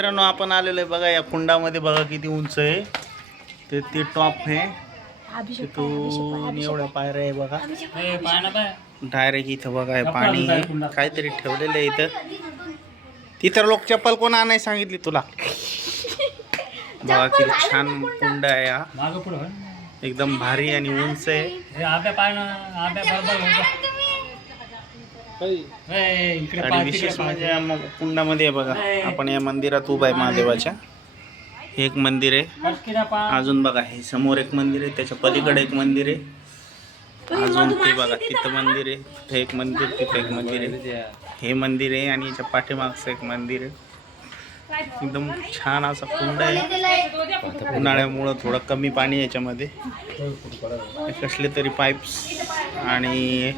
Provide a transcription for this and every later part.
मित्रांनो आपण आलेलो आहे बघा या कुंडामध्ये, बघा किती उंच आहे ते टॉप आहे. तिथून एवढ्या पायऱ्या आहे बघा. डायरेक्ट इथं बघा हे पाणी काहीतरी ठेवलेलं आहे इथं. तिथं लोक चप्पल कोण आणाय सांगितली तुला? बघा किती छान कुंड आहे हा, एकदम भारी आणि उंच आहे. आणि विशेष म्हणजे या कुंडामध्ये बघा आपण या मंदिरात उभा आहे महादेवाच्या. हे एक मंदिर आहे. अजून बघा हे समोर एक मंदिर आहे, त्याच्या पलीकडे एक मंदिर आहे. अजून ते बघा तिथं मंदिर आहे, तिथं एक मंदिर, तिथं एक मंदिर आहे. हे मंदिर आहे आणि याच्या पाठीमागचं एक मंदिर आहे. एकदम छान असा कुंड आहे. उन्हाळ्यामुळं थोडं कमी पाणी याच्यामध्ये. कसले तरी पाईप्स आणि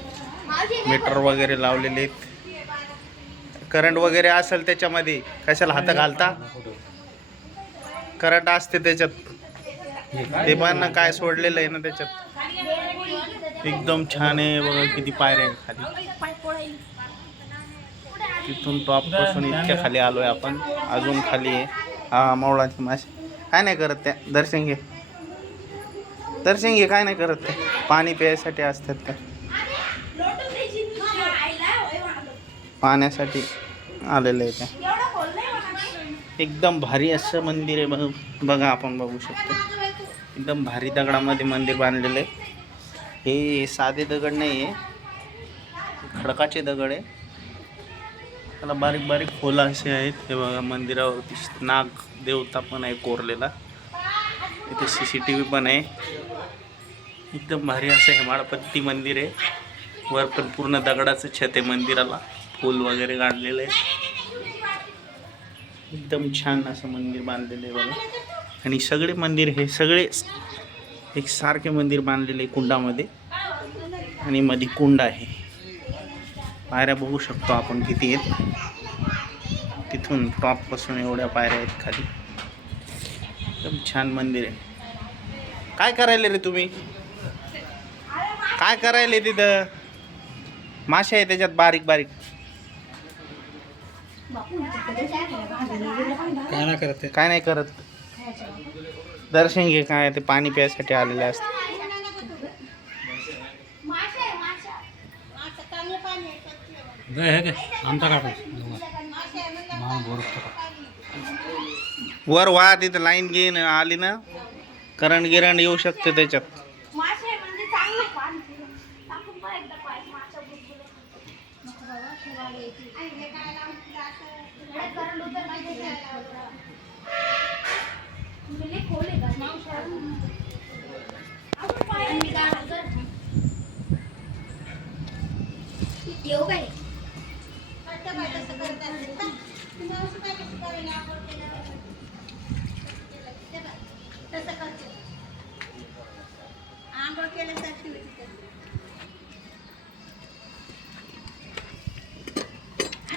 मीटर वगैरे लावलेले आहेत. करंट वगैरे असेल त्याच्यामध्ये, कशाला हात घालता? करंट असते त्याच्यात, ते पण काय सोडलेलं आहे ना त्याच्यात. एकदम छान आहे बघा किती पायऱ्या आहे खाली. तिथून टॉप पासून इतक्या खाली आलोय आपण. अजून खाली आहे हा मावळाचे मासे. काय नाही करत त्या, दर्शन घे दर्शन घे. काय नाही करत त्या, पाणी प्यायसाठी असतात त्या, पाण्यासाठी आलेलं आहे त्या. एकदम भारी असं मंदिर आहे बघा, आपण बघू शकतो. एकदम भारी दगडामध्ये मंदिर बांधलेलं आहे. हे साधे दगड नाही आहे, खडकाचे दगड आहे. त्याला बारीक बारीक खोला असे आहेत. हे बघा मंदिरावरती नाग देवता पण आहे कोरलेला. इथे CCTV पण आहे. एकदम भारी असं हेमाडपंथी मंदिर आहे. वर पण पूर्ण दगडाचं छत आहे मंदिराला, फूल वगैरे काढलेलं आहे. एकदम छान असं मंदिर बांधलेलं आहे बघा. आणि सगळे मंदिर हे सगळे एक सारखे मंदिर बांधलेले कुंडामध्ये. आणि मध्ये कुंड आहे. पायऱ्या बघू शकतो आपण किती आहेत. तिथून टॉपपासून एवढ्या पायऱ्या आहेत खाली. एकदम छान मंदिर आहे. काय करायले रे तुम्ही? काय करायले तिथं? मासे आहे त्याच्यात बारीक बारीक. काय नाही करत. दर्शन घे. काय ते पाणी प्यायसाठी आलेले असते. वर वा तिथं लाईन घेऊन आली ना, करंट गिरण येऊ शकते त्याच्यात.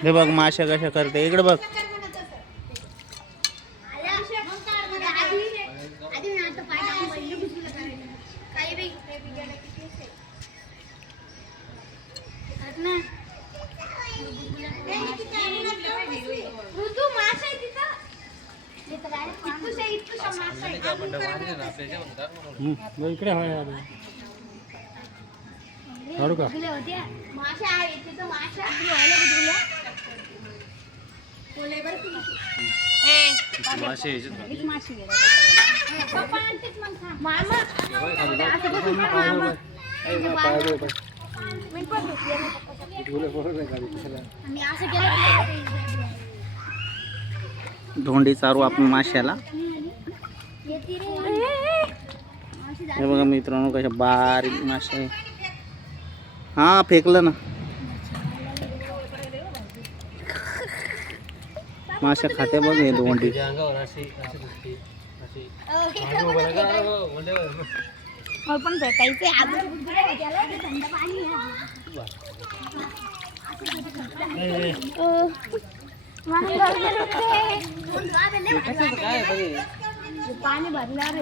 हे बघ माशा कशा करते, इकडे बघ. इकडे काढू का? धोंडी चारू आपण माश्याला. हे बघा मित्रांनो कशा बारीक मासे आहे. हा फेकलं ना. माशा खाते बघ हे धोंडी. पण भेटायचे पाणी भरणार